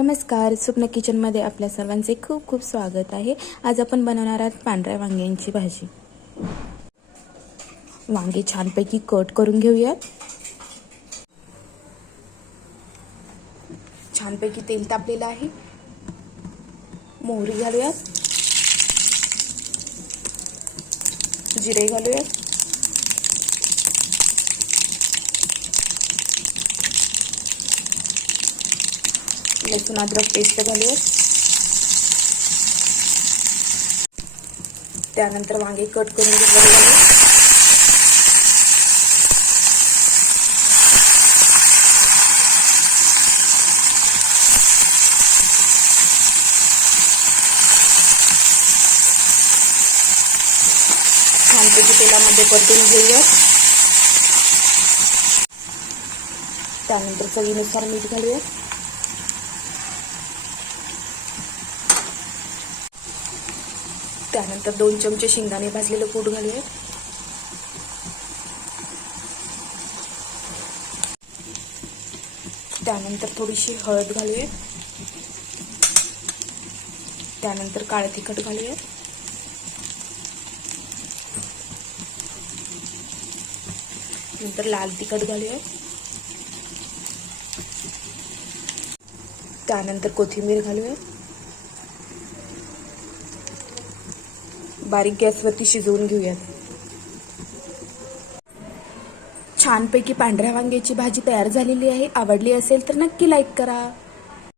नमस्कार. स्वप्न किचनमध्ये आपल्या सर्वांचे खूप खूप स्वागत आहे. आज आपण बनवणार आहोत पांढऱ्या वांग्यांची भाजी. वांगे छानपैकी कट करून घेऊयात. छानपैकी तेल तापलेलं आहे. मोहरी घालूयात. जिरे घालूयात. लसूण अद्रक पेस्ट घालूयात त्यानंतर वांगे कट करून घेतलेले छानपैकी तेलामध्ये परतून घेऊया. त्यानंतर चवीनुसार मीठ घालूया. त्यानंतर दोन चमचे शेंगदाणे भाजलेलं कूट घालूयात त्यानंतर थोडीशी हळद घालूयात त्यानंतर काळं तिखट घालूयात नंतर लाल तिखट घालूयात त्यानंतर कोथिंबीर घालूयात बारीक गॅसवरती शिजवून घेऊयात. छानपैकी पांढऱ्या वांग्याची भाजी तयार झालेली आहे. आवडली असेल तर नक्की लाईक करा.